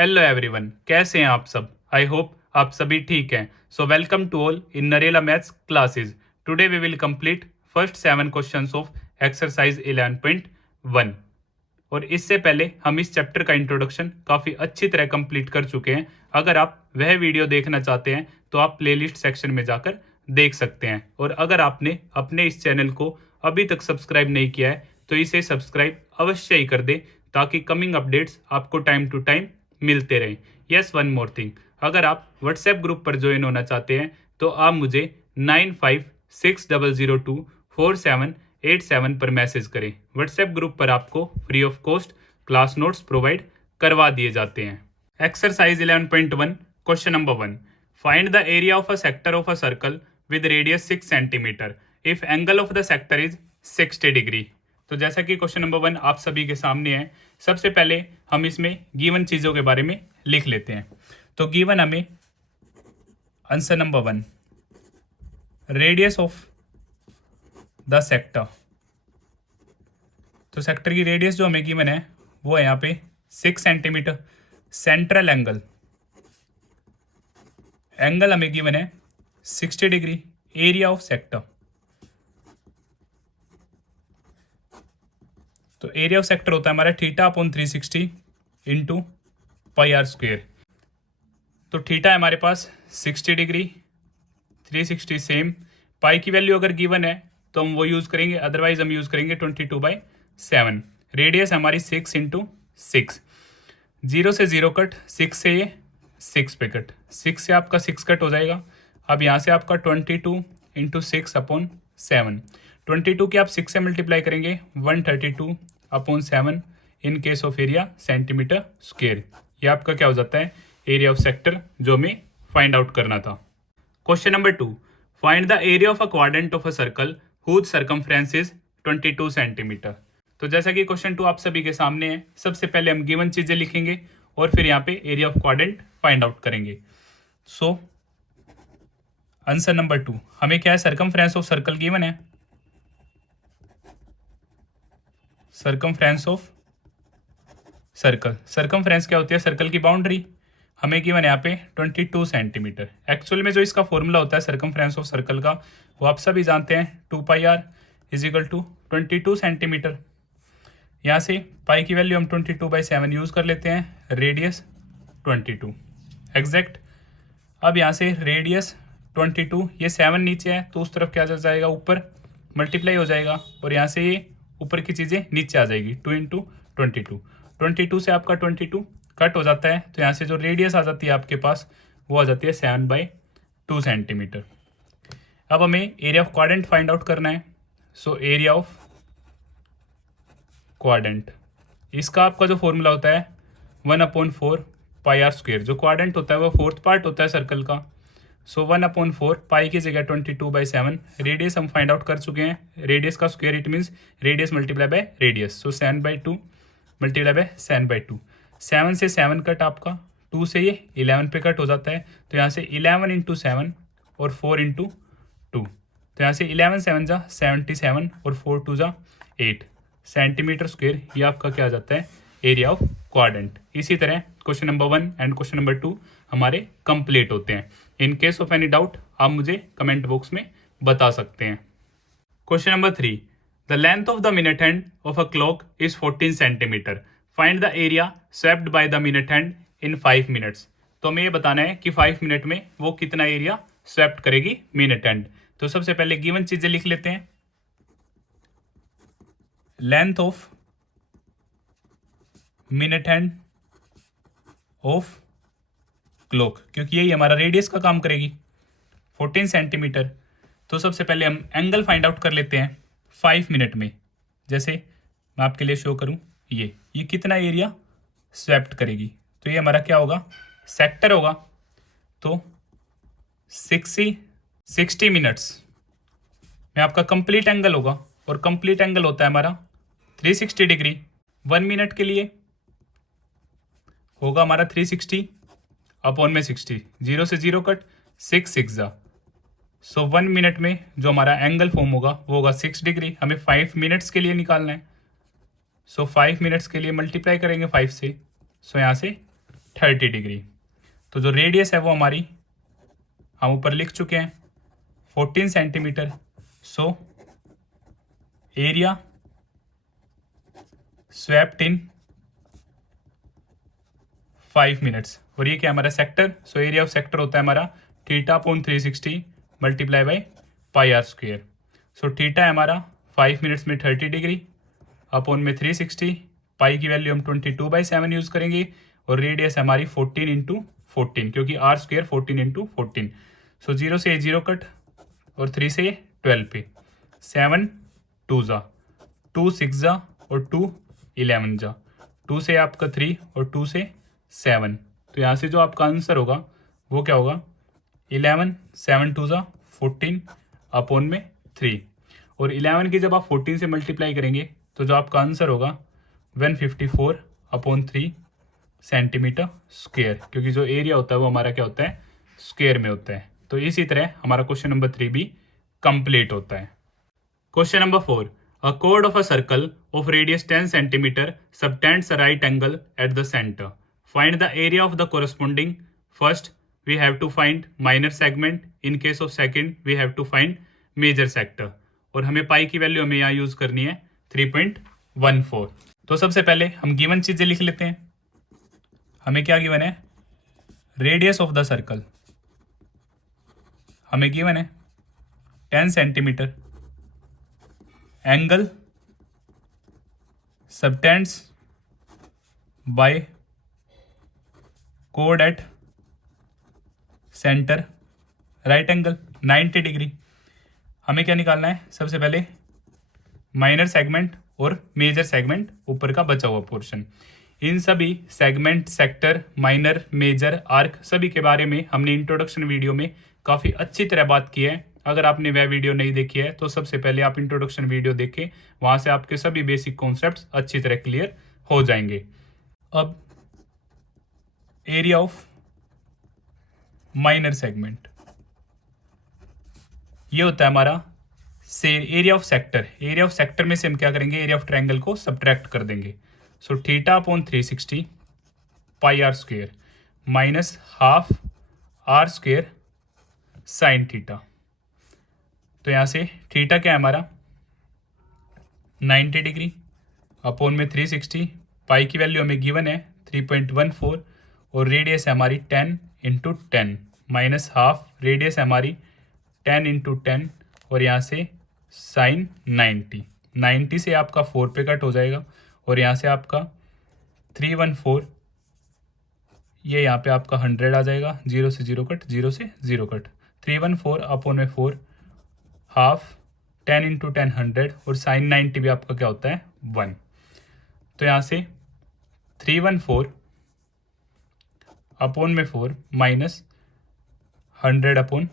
Hello everyone, कैसे हैं आप सब। आई होप आप सभी ठीक हैं। So welcome to all in Narela maths classes. Today we will complete first 7 questions of exercise 11.1। और इससे पहले हम इस चैप्टर का इंट्रोडक्शन काफ़ी अच्छी तरह कंप्लीट कर चुके हैं। अगर आप वह वीडियो देखना चाहते हैं तो आप प्लेलिस्ट सेक्शन में जाकर देख सकते हैं। और अगर आपने अपने इस चैनल को अभी तक सब्सक्राइब नहीं किया है तो इसे सब्सक्राइब अवश्य ही कर दें, ताकि कमिंग अपडेट्स आपको टाइम टू टाइम मिलते रहें। यस, वन मोर थिंग, अगर आप व्हाट्सएप ग्रुप पर ज्वाइन होना चाहते हैं तो आप मुझे 9560024787 पर मैसेज करें। व्हाट्सएप ग्रुप पर आपको free of cost class notes provide करवा दिए जाते हैं। Exercise 11.1 question number 1। Find the area of a sector of a circle with radius 6 centimetre if angle of the sector is 60 degree. तो जैसा कि क्वेश्चन नंबर 1 आप सभी के सामने है, सबसे पहले हम इसमें गिवन चीज़ों के बारे में लिख लेते हैं। तो गिवन हमें answer number 1, radius of the sector. तो सेक्टर की रेडियस जो हमें गिवन है वो है यहाँ पे 6 सेंटीमीटर। सेंट्रल एंगल हमें गिवन है 60 डिग्री। एरिया ऑफ सेक्टर, तो एरिया ऑफ सेक्टर होता है हमारा theta upon 360 into pi r square. तो थीटा है हमारे पास 60 डिग्री, 360 सेम। पाई की वैल्यू अगर गिवन है तो हम वो यूज़ करेंगे, अदरवाइज हम यूज़ करेंगे 22/7। रेडियस हमारी 6 इंटू 6। 0 से 0 कट, 6 से ये 6 पे कट, 6 से आपका 6 कट हो जाएगा। अब यहाँ से आपका 22 इंटू 6/7। 22 की आप 6 से मल्टीप्लाई करेंगे 132 upon 7 in case of area centimetre square. ये आपका क्या हो जाता है, एरिया ऑफ सेक्टर, जो हमें फाइंड आउट करना था। Question number 2, find the area of a quadrant of a circle whose circumference is 22 centimetre. तो जैसा कि क्वेश्चन 2 आप सभी के सामने है, सबसे पहले हम गिवन चीजें लिखेंगे और फिर यहाँ पे area of quadrant find out करेंगे। सो आंसर नंबर 2 हमें क्या है, सर्कमफ्रेंस ऑफ सर्कल गिवन है। सर्कमफ्रेंस ऑफ सर्कल, सर्कमफ्रेंस क्या होती है, सर्कल की बाउंड्री। हमें गिवन यहाँ पे 22 सेंटीमीटर। एक्चुअल में जो इसका फॉर्मूला होता है सर्कमफ्रेंस ऑफ सर्कल का, वो आप सभी जानते हैं, 2πr is equal to 22 centimetre. यहाँ से पाई की वैल्यू हम 22/7 यूज़ कर लेते हैं, रेडियस 22 एग्जैक्ट। अब यहाँ से रेडियस 22, ये 7 नीचे है तो उस तरफ क्या आ जाएगा, ऊपर मल्टीप्लाई हो जाएगा, और यहाँ से ये ऊपर की चीज़ें नीचे आ जाएगी, 2 इंटू 22 से आपका 22 कट हो जाता है, तो यहाँ से जो रेडियस आ जाती है आपके पास वो आ जाती है 7/2 सेंटीमीटर। अब हमें area of quadrant find out करना है। सो एरिया ऑफ क्वाड्रेंट, इसका आपका जो फॉर्मूला होता है 1/4 पाई आर स्क्वेयर। जो क्वाड्रेंट होता है वो फोर्थ पार्ट होता है सर्कल का। सो 1/4 पाई की जगह 22/7। रेडियस हम फाइंड आउट कर चुके हैं, रेडियस का square it means radius multiply by radius. So 7/2 multiply by 7/2। 7 से 7 कट आपका, 2 से ये 11 पे कट हो जाता है, तो यहाँ से 11 इंटू 7 और 4 इंटू 2। तो यहाँ से 11 7 जा 77 और 4 2 जा 8 सेंटीमीटर स्क्वेयर। ये आपका क्या आ जाता है, एरिया ऑफ क्वाड्रेंट। इसी तरह question number 1 and question number 2 हमारे कंप्लीट होते हैं। In case of any doubt आप मुझे कमेंट बॉक्स में बता सकते हैं। Question number 3, the length of the minute hand of a clock is 14 centimetre. Find the area swept by the minute hand in 5 minutes. तो हमें ये बताना है कि 5 मिनट में वो कितना एरिया स्वेप्ट करेगी मिनट हैंड। तो सबसे पहले गिवन चीजें लिख लेते हैं। Length of minute hand of clock, क्योंकि यही हमारा रेडियस का काम करेगी, 14 सेंटीमीटर। तो सबसे पहले हम एंगल फाइंड आउट कर लेते हैं 5 मिनट में। जैसे मैं आपके लिए शो करूं, ये कितना एरिया स्वेप्ट करेगी। तो ये हमारा क्या होगा, सेक्टर होगा। तो 60 मिनट्स में आपका कंप्लीट एंगल होगा, और कंप्लीट एंगल होता है हमारा 360 डिग्री। 1 मिनट के लिए होगा हमारा 360 अपॉन में 60, 0 से 0 कट, 6 6 जा। सो 1 मिनट में जो हमारा एंगल फॉर्म होगा वो होगा 6 डिग्री। हमें 5 मिनट्स के लिए निकालना है। सो 5 मिनट्स के लिए मल्टीप्लाई करेंगे 5 से। सो यहाँ से 30 डिग्री। तो जो रेडियस है वो हमारी हम ऊपर लिख चुके हैं 14 centimetre. So area swept in 5 minutes. और ये क्या हमारा sector, so area of sector होता है हमारा theta upon 360 multiply by pi r square. So theta है हमारा 5 मिनट्स में 30 डिग्री अपॉन में 360, पाई की वैल्यू हम 22/7 यूज़ करेंगे और रेडियस हमारी 14 इंटू 14 क्योंकि आर स्क्वेयर 14 इंटू 14। सो 0 से 0 कट और 3 से 12 पे 7 2 जा 2 6 जा और 2 11 जा 2 से आपका 3 और 2 से 7। तो यहाँ से जो आपका आंसर होगा वो क्या होगा 11 7 2 जा 14 अपॉन में 3। और 11 की जब आप 14 से मल्टीप्लाई करेंगे तो जो आपका आंसर होगा 154 अपॉन 3 सेंटीमीटर स्क्वेयर, क्योंकि जो एरिया होता है वो हमारा क्या होता है स्क्वेयर में होता है। तो इसी तरह हमारा क्वेश्चन नंबर 3 भी कंप्लीट होता है। Question number 4, a chord of a circle of radius 10 centimeter subtends a right angle at the center. Find the area of the corresponding. First, we have to find minor segment. In case of second, we have to find major sector. और हमें पाई की value हमें यहाँ use करनी है 3.14। तो सबसे पहले हम गिवन चीजें लिख लेते हैं। हमें क्या गिवन है, रेडियस ऑफ द सर्कल हमें गिवन है 10 सेंटीमीटर, एंगल सबटेंड्स बाय कोड at centre right angle 90 degree. हमें क्या निकालना है, सबसे पहले माइनर सेगमेंट और मेजर सेगमेंट ऊपर का बचा हुआ पोर्शन। इन सभी segment, sector, minor, major, arc सभी के बारे में हमने इंट्रोडक्शन वीडियो में काफ़ी अच्छी तरह बात की है। अगर आपने वह वीडियो नहीं देखी है तो सबसे पहले आप इंट्रोडक्शन वीडियो देखें, वहाँ से आपके सभी बेसिक कॉन्सेप्ट्स अच्छी तरह क्लियर हो जाएंगे। अब एरिया ऑफ माइनर सेगमेंट, ये होता है हमारा से area of sector. Area of sector में से हम क्या करेंगे, एरिया ऑफ ट्रायंगल को सब्ट्रैक्ट कर देंगे। So theta upon 360 pi r square minus half r square sine theta. तो यहाँ से थीटा क्या है हमारा 90 डिग्री अपॉन में 360, पाई की वैल्यू हमें गिवन है 3.14 और रेडियस है हमारी 10 इंटू 10 माइनस हाफ, रेडियस है हमारी 10 इंटू 10 और यहाँ से साइन 90 से आपका 4 पे कट हो जाएगा और यहाँ से आपका 314, ये यहाँ पे आपका 100 आ जाएगा, 0 से 0 कट, 0 से 0 कट, 314 अपॉन में 4 हाफ 10 इंटू 10 100 और साइन 90 भी आपका क्या होता है 1। तो यहाँ से 314 अपॉन में 4 माइनस 100 अपॉन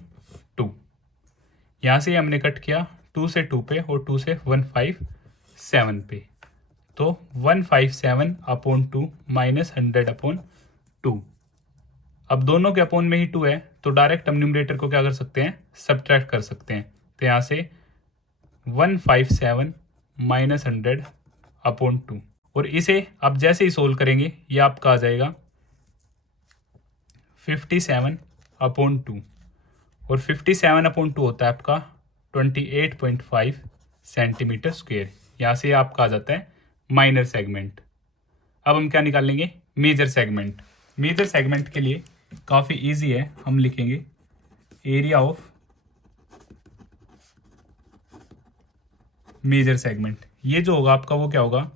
2, यहाँ से हमने कट किया 2 से 2 पे और 2 से 157 पे, तो 157 अपॉन 2 माइनस 100 अपॉन 2। अब दोनों के अपॉन में ही 2 है तो डायरेक्ट हम न्यूमरेटर को क्या कर सकते हैं, सब्ट्रैक्ट कर सकते हैं। तो यहाँ से 157 माइनस 100 अपॉन 2 और इसे आप जैसे ही सोल्व करेंगे ये आपका आ जाएगा 57 अपॉन 2 और 57 अपॉन 2 होता है आपका 28.5 सेंटीमीटर स्क्वेयर। यहाँ से आपका आ जाता है माइनर सेगमेंट। अब हम क्या निकाल लेंगे, मेजर सेगमेंट। मेजर सेगमेंट के लिए काफ़ी इजी है, हम लिखेंगे एरिया ऑफ मेजर सेगमेंट। ये जो होगा आपका वो क्या होगा,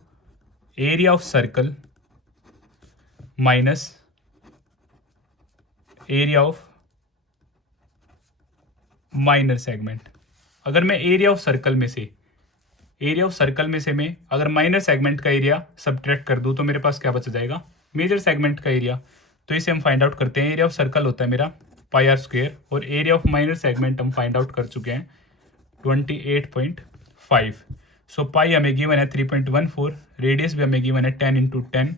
area of circle minus area of minor segment. अगर मैं एरिया ऑफ सर्कल में से मैं अगर माइनर सेगमेंट का एरिया सब्ट्रैक्ट कर दूं तो मेरे पास क्या बच जाएगा, मेजर सेगमेंट का एरिया। तो इसे हम फाइंड आउट करते हैं। एरिया ऑफ सर्कल होता है मेरा पाई आर स्क्वेयर और एरिया ऑफ माइनर सेगमेंट हम फाइंड आउट कर चुके हैं 28.5। सो पाई हमें गिवन है 3.14, रेडियस भी हमें गिवन है 10 इंटू 10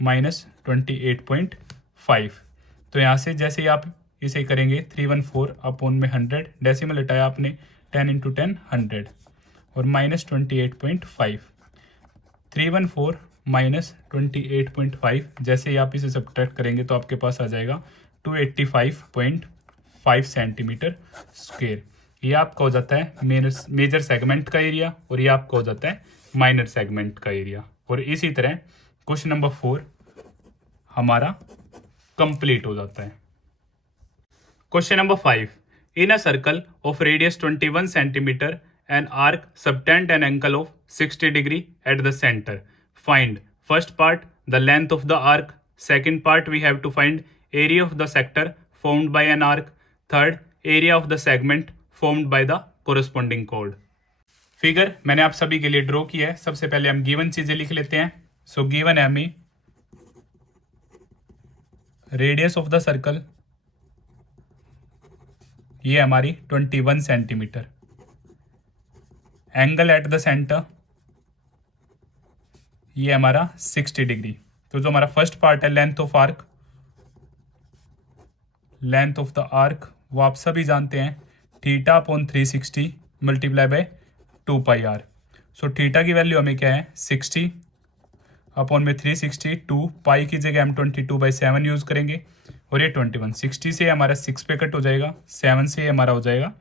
माइनस 28.5। तो यहाँ से जैसे ही आप इसे करेंगे 314 अपॉन में 100, डेसिमल हटाया आपने 10 इंटू 10 100 और माइनस 28.5। 314 माइनस 28.5। जैसे ही आप इसे सब्ट्रैक्ट करेंगे तो आपके पास आ जाएगा 285.5 सेंटीमीटर स्क्वेयर। ये आपका हो जाता है मेजर सेगमेंट का एरिया और ये आपका हो जाता है माइनर सेगमेंट का एरिया। और इसी तरह क्वेश्चन नंबर 4 हमारा कंप्लीट हो जाता है। Question number 5, in a circle of radius 21 centimetre an arc subtend an angle of 60 degree at the centre, find first part the length of the arc, second part we have to find area of the sector formed by an arc, third area of the segment formed by the corresponding कोड। Figure मैंने आप सभी के लिए draw किया है। सबसे पहले हम गिवन चीजें लिख लेते हैं। सो गिवन है हमें रेडियस ऑफ द सर्कल, ये हमारी 21 centimetre, angle at the centre ये हमारा 60 डिग्री। तो जो हमारा फर्स्ट पार्ट है length of arc, length of the arc वो आप सभी जानते हैं theta upon 360 multiply by 2 pi r. So theta की वैल्यू हमें क्या है 60 अपॉन में 360, 2 पाई की जगह हम 22/7 यूज़ करेंगे और ये 21। 60 से हमारा 6 पे कट हो जाएगा, 7 से हमारा हो जाएगा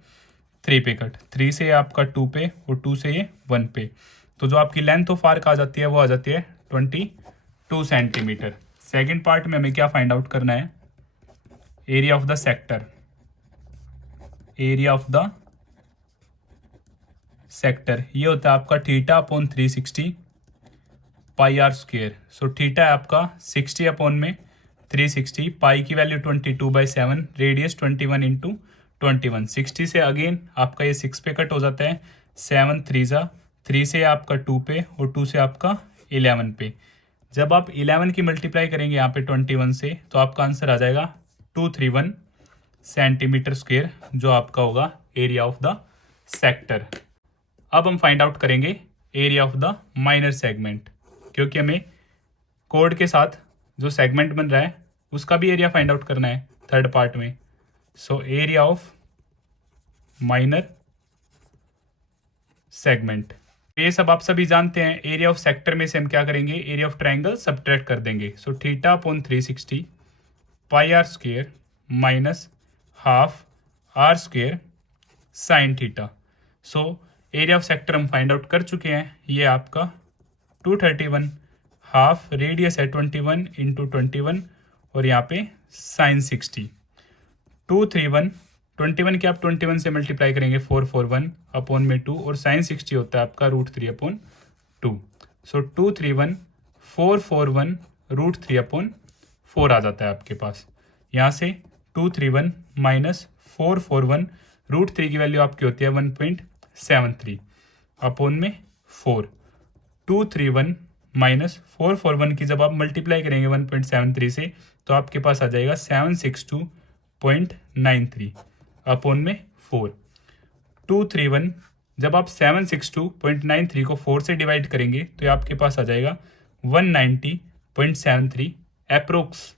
3 पे कट, 3 से आपका 2 पे और 2 से ये 1 पे। तो जो आपकी लेंथ ऑफ आर्क आ जाती है वो आ जाती है 22 सेंटीमीटर। सेकेंड पार्ट में हमें क्या फाइंड आउट करना है, area of the sector, area of the sector ये होता है आपका theta upon 360 pi r square. So theta है आपका 60 अपॉन में 360, पाई की वैल्यू 22/7, रेडियस 21 इंटू 21। 60 से अगेन आपका ये 6 पे कट हो जाता है, 7 3 जा 3 से आपका 2 पे और 2 से आपका 11 पे। जब आप 11 की मल्टीप्लाई करेंगे यहाँ पे 21 से तो आपका आंसर आ जाएगा 231 सेंटीमीटर स्क्वेयर, जो आपका होगा एरिया ऑफ द सेक्टर। अब हम फाइंड आउट करेंगे area of the minor segment, क्योंकि हमें कोड के साथ जो सेगमेंट बन रहा है उसका भी एरिया फाइंड आउट करना है थर्ड पार्ट में। सो एरिया ऑफ माइनर सेगमेंट, ये सब आप सभी जानते हैं। एरिया ऑफ सेक्टर में से हम क्या करेंगे, एरिया ऑफ ट्रायंगल सब्ट्रैक्ट कर देंगे। So theta upon 360 pi r square minus half r square sine theta. So area of sector हम फाइंड आउट कर चुके हैं, ये आपका 231, हाफ रेडियस है 21 इंटू 21 और यहाँ पे साइन 60। 231 21 के आप 21 से मल्टीप्लाई करेंगे 441 अपॉन में 2 और साइन 60 होता है आपका √3 अपॉन 2। सो 231 441 √3 अपॉन 4 आ जाता है आपके पास। यहाँ से 231 माइनस 441 √3 की वैल्यू आपकी होती है 1.73 अपॉन में 4। 231 माइनस 441 की जब आप मल्टीप्लाई करेंगे 1.73 से तो आपके पास आ जाएगा 762.93 अपॉन में 4। 231 जब आप 762.93 को 4 से डिवाइड करेंगे तो ये आपके पास आ जाएगा 190.73 अप्रोक्स।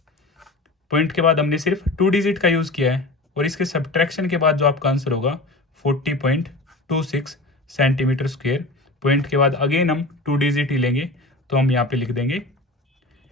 पॉइंट के बाद हमने सिर्फ 2 डिजिट का यूज़ किया है और इसके सब्ट्रैक्शन के बाद जो आपका आंसर होगा 40.26 सेंटीमीटर स्क्वेयर। पॉइंट के बाद अगेन हम 2 डिजिट ही लेंगे तो हम यहाँ पे लिख देंगे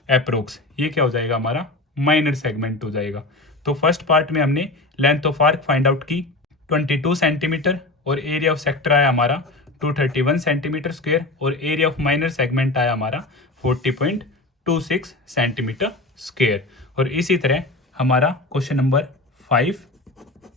अप्रोक्स। ये क्या हो जाएगा, हमारा माइनर सेगमेंट हो जाएगा। तो फर्स्ट पार्ट में हमने length of arc find out की 22 सेंटीमीटर और एरिया ऑफ सेक्टर आया हमारा 231 सेंटीमीटर स्क्वेयर और एरिया ऑफ माइनर सेगमेंट आया हमारा 40.26 सेंटीमीटर स्क्वेयर। और इसी तरह हमारा क्वेश्चन नंबर 5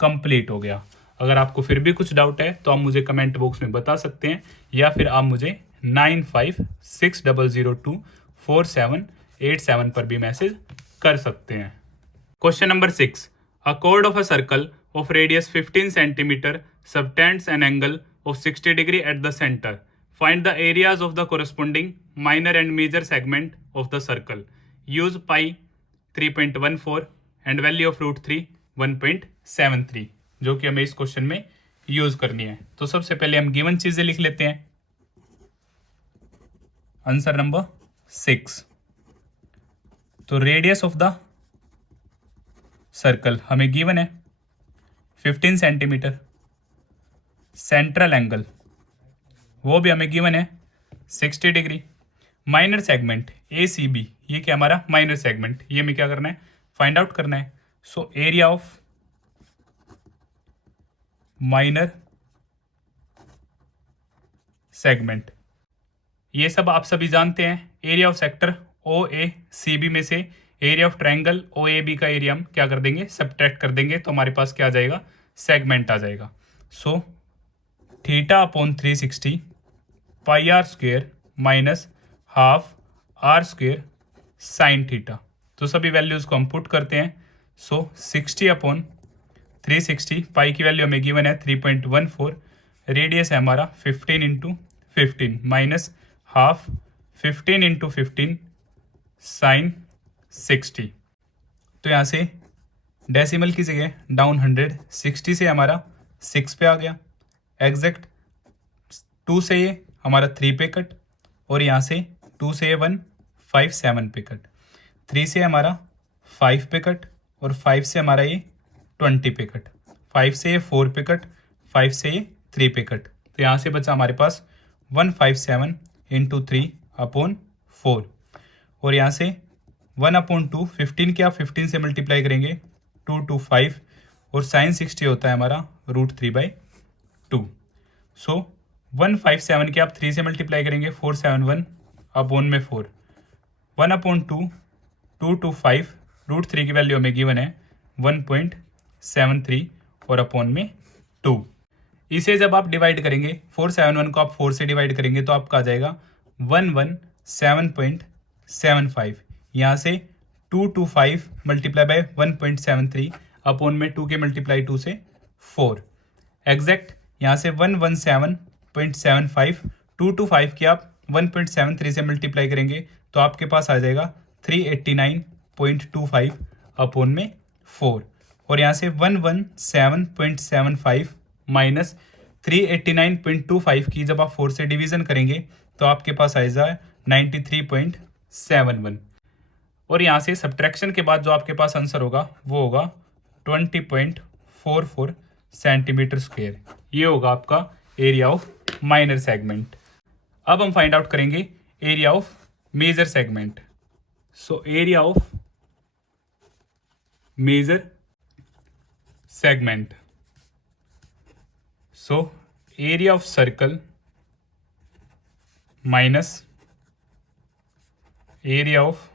कंप्लीट हो गया। अगर आपको फिर भी कुछ डाउट है तो आप मुझे कमेंट बॉक्स में बता सकते हैं या फिर आप मुझे 9560024787 पर भी मैसेज कर सकते हैं। Question number 6, a chord of a circle of radius 15 centimeter subtends an angle of 60 degree at the center. Find the areas of the corresponding minor and major segment of the circle. Use pi 3.14 and value of √3 1.73, जो कि हमें इस question में use करनी है। तो सबसे पहले हम गिवन चीजें लिख लेते हैं। आंसर नंबर 6, तो रेडियस ऑफ द सर्कल हमें गिवन है 15 सेंटीमीटर, सेंट्रल एंगल वो भी हमें गिवन है 60 degree minor segment A C B, ये क्या हमारा माइनर सेगमेंट, ये हमें क्या करना है, फाइंड आउट करना है। So area of minor segment, ये सब आप सभी जानते हैं। Area of sector O A C B में से area of triangle O A B का एरिया हम क्या कर देंगे, सब्ट्रैक्ट कर देंगे, तो हमारे पास क्या आ जाएगा, सेगमेंट आ जाएगा। So theta upon 360 pi r square minus half r square sine theta. तो सभी वैल्यूज को हम पुट करते हैं। सो 60 अपॉन 360, पाई की वैल्यू हमें गिवन है 3.14, रेडियस है हमारा 15 into 15 minus half 15 into 15 sine 60। तो यहाँ से डेसिमल की जगह डाउन 100, 60 से हमारा 6 पे आ गया एग्जैक्ट, 2 से ये हमारा 3 पे कट, और यहाँ से 2 से ये 1 5 7 पे कट, 3 से हमारा 5 पे कट, और 5 से हमारा ये 20 पे कट, 5 से ये 4 पे कट, 5 से ये 3 पे कट। तो यहाँ से बचा हमारे पास 157 इंटू 3 अपॉन 4, और यहाँ से 1 अपॉन 2, 15 के आप 15 से मल्टीप्लाई करेंगे 2 2 5, और साइन 60 होता है हमारा √3/2। सो 157 के आप 3 से मल्टीप्लाई करेंगे 471 अपॉन में 4, 1 अपॉन 2 2 2 5, √3 की वैल्यू हमें गिवन है 1.73 और अपॉन में 2। इसे जब आप डिवाइड करेंगे 471 को आप 4 से डिवाइड करेंगे तो आपका आ जाएगा 117.75। यहाँ से 225 मल्टीप्लाई बाय 1.73 अपॉन में 2 के मल्टीप्लाई 2 से 4 एग्जैक्ट, यहाँ से 117.75, 225 के आप 1.73 से मल्टीप्लाई करेंगे तो आपके पास आ जाएगा 389.25 अपॉन में 4, और यहाँ से 117.75 माइनस 389.25 की जब आप 4 से डिवीजन करेंगे तो आपके पास आ जाए 93.71, और यहाँ से सब्ट्रैक्शन के बाद जो आपके पास आंसर होगा वो होगा 20.44 सेंटीमीटर स्क्वायर। ये होगा आपका एरिया ऑफ माइनर सेगमेंट। अब हम फाइंड आउट करेंगे area of major segment. So area of major segment, so area of circle minus area of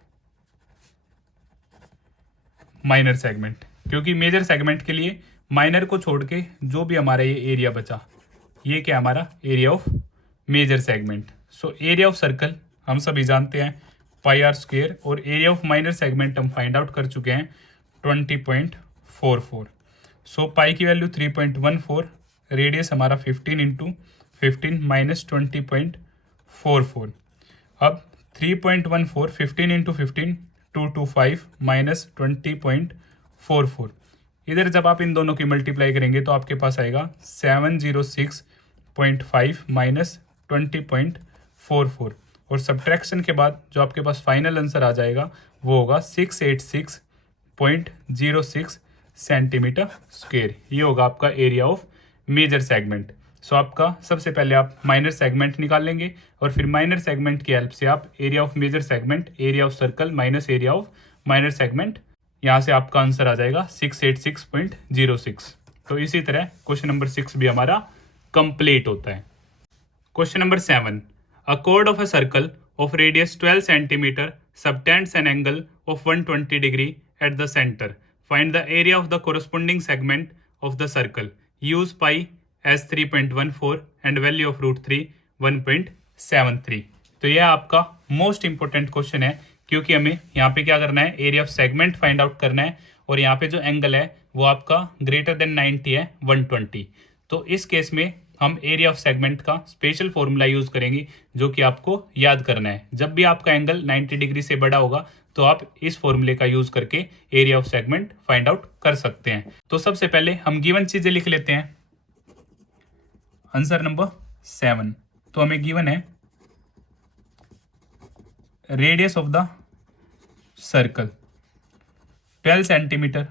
minor segment, क्योंकि मेजर सेगमेंट के लिए माइनर को छोड़ के जो भी हमारा ये एरिया बचा, ये क्या हमारा area of major segment. So area of circle हम सभी जानते हैं पाई आर स्क्वेयर, और एरिया ऑफ माइनर सेगमेंट हम फाइंड आउट कर चुके हैं 20.44। सो पाई की वैल्यू 3.14, रेडियस हमारा 15 इंटू 15 माइनस 20.44। अब 3.14 15 इंटू 15 225 माइनस 20.44, इधर जब आप इन दोनों की मल्टीप्लाई करेंगे तो आपके पास आएगा 706.5 माइनस 20.44, और सब्ट्रैक्शन के बाद जो आपके पास फाइनल आंसर आ जाएगा वो होगा 686.06 सेंटीमीटर स्क्वायर। ये होगा आपका एरिया ऑफ मेजर सेगमेंट। सो आपका सबसे पहले आप माइनर सेगमेंट निकाल लेंगे, और फिर माइनर सेगमेंट की हेल्प से आप area of major segment, area of circle minus area of minor segment, यहाँ से आपका आंसर आ जाएगा 686.06। तो इसी तरह क्वेश्चन नंबर 6 भी हमारा कंप्लीट होता है। Question number 7, a chord of a circle of radius 12 centimeter subtends an angle of 120 degree at the center. Find the area of the corresponding segment of the circle. Use pi as 3.14 and value of √3 1.73। तो यह आपका most important question है, क्योंकि हमें यहाँ पे क्या करना है, area of segment find out करना है, और यहाँ पे जो एंगल है वो आपका ग्रेटर देन 90 है 120। तो इस केस में हम एरिया ऑफ सेगमेंट का स्पेशल फॉर्मूला यूज करेंगे, जो कि आपको याद करना है। जब भी आपका एंगल 90 डिग्री से बड़ा होगा तो आप इस फॉर्मूले का यूज करके area of segment find out कर सकते हैं। तो सबसे पहले हम गिवन चीजें लिख लेते हैं। आंसर नंबर 7, तो हमें गिवन है radius of the circle 12 centimetre,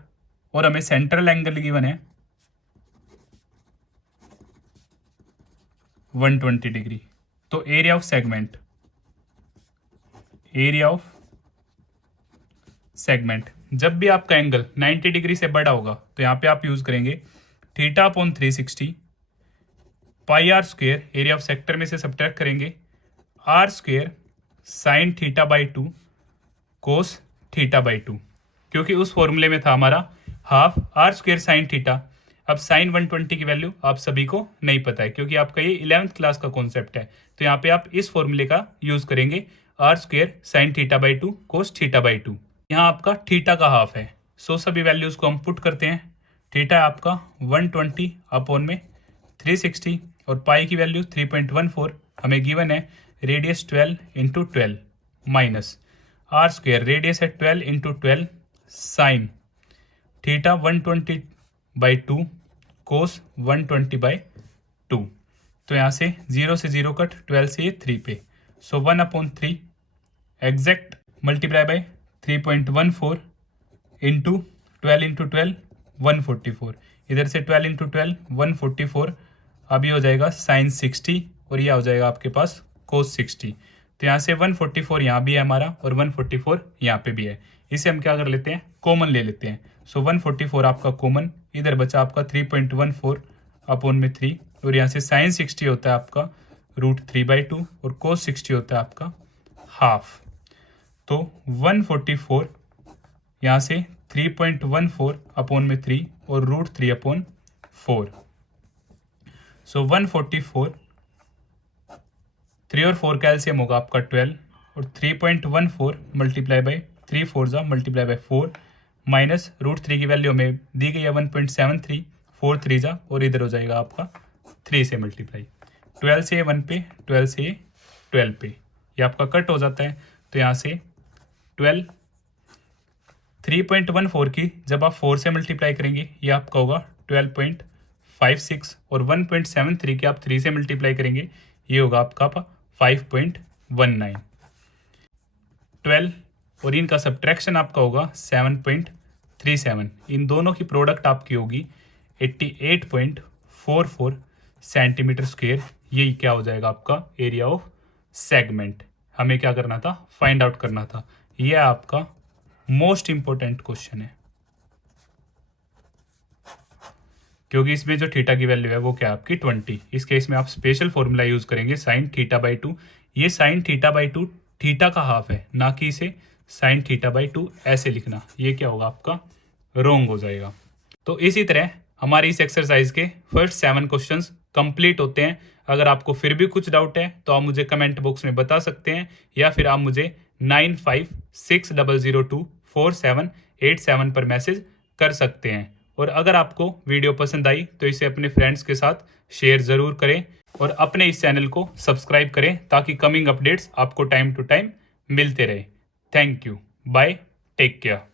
और हमें सेंट्रल एंगल गिवन है 120 डिग्री। तो area of segment area of segment. जब भी आपका एंगल 90 डिग्री से बड़ा होगा तो यहाँ पे आप यूज करेंगे theta upon 360 pi r square, area of sector में से सब्ट्रैक्ट करेंगे r square sine theta by 2 cos theta by 2, क्योंकि उस फॉर्मूले में था हमारा half r square sine theta. अब साइन 120 की वैल्यू आप सभी को नहीं पता है क्योंकि आपका ये 11th क्लास का कॉन्सेप्ट है, तो यहाँ पे आप इस फॉर्मूले का यूज करेंगे r square sine theta by 2 cos theta by 2। यहाँ आपका थीटा का हाफ है, सो सभी वैल्यूज को हम पुट करते हैं। थीटा है आपका 120 अपॉन में 360 और पाई की वैल्यू 3.14 हमें गिवन है, radius 12 into 12 minus r square, radius है 12 into 12 sine theta 120 by 2 cos 120 by 2। तो यहाँ से 0 से 0 कट, 12 से ये 3 पे, सो 1/3 exact multiply by 3.14 into 12 into 12 144, इधर से 12 इंटू 12 144, अब ये हो जाएगा साइन 60 और ये हो जाएगा आपके पास कोस 60। तो यहाँ से 144 यहाँ भी है हमारा और 144 यहाँ पे भी है, इसे हम क्या कर लेते हैं, कॉमन ले लेते हैं। सो 144 आपका कॉमन, इधर बचा आपका 3.14 अपॉन में 3 और यहाँ से साइन 60 होता है आपका √3/2 और कोस 60 होता है आपका हाफ। तो 144 यहाँ से 3.14 अपॉन में 3 और √3/4, सो 144 3 और 4 कैल्सियम होगा आपका 12 और 3.14 मल्टीप्लाई बाई 3 4 जा मल्टीप्लाई बाई 4 माइनस √3 की वैल्यू में दी गई है 1.73, 4 3 जा और इधर हो जाएगा आपका 3 से मल्टीप्लाई, 12 से 1 पे 12 से 12 पे, ये आपका कट हो जाता है। तो यहाँ से 12 3.14 की जब आप 4 से मल्टीप्लाई करेंगे ये आपका होगा 12.56 और 1.73 की आप 3 से मल्टीप्लाई करेंगे ये होगा आपका 5.19। 12 और इनका सब्ट्रैक्शन आपका होगा 7.37, इन दोनों की प्रोडक्ट आपकी होगी 88.44 सेंटीमीटर स्क्वेयर। यही क्या हो जाएगा आपका एरिया ऑफ सेगमेंट। हमें क्या करना था, फाइंड आउट करना था। यह आपका मोस्ट इंपॉर्टेंट क्वेश्चन है क्योंकि इसमें जो थीटा की वैल्यू है वो क्या आपकी 20, इस केस में आप स्पेशल फॉर्मूला यूज करेंगे साइन थीटा बाई 2। ये साइन थीटा बाई 2 थीटा का हाफ है, ना कि इसे साइन थीटा बाई 2 ऐसे लिखना, ये क्या होगा आपका रॉन्ग हो जाएगा। तो इसी तरह हमारी इस एक्सरसाइज के फर्स्ट 7 क्वेश्चंस कंप्लीट होते हैं। अगर आपको फिर भी कुछ डाउट है तो आप मुझे कमेंट बॉक्स में बता सकते हैं या फिर आप मुझे 9560024787 पर मैसेज कर सकते हैं। और अगर आपको वीडियो पसंद आई तो इसे अपने फ्रेंड्स के साथ शेयर ज़रूर करें और अपने इस चैनल को सब्सक्राइब करें ताकि कमिंग अपडेट्स आपको टाइम टू टाइम मिलते रहे। Thank you, bye, take care.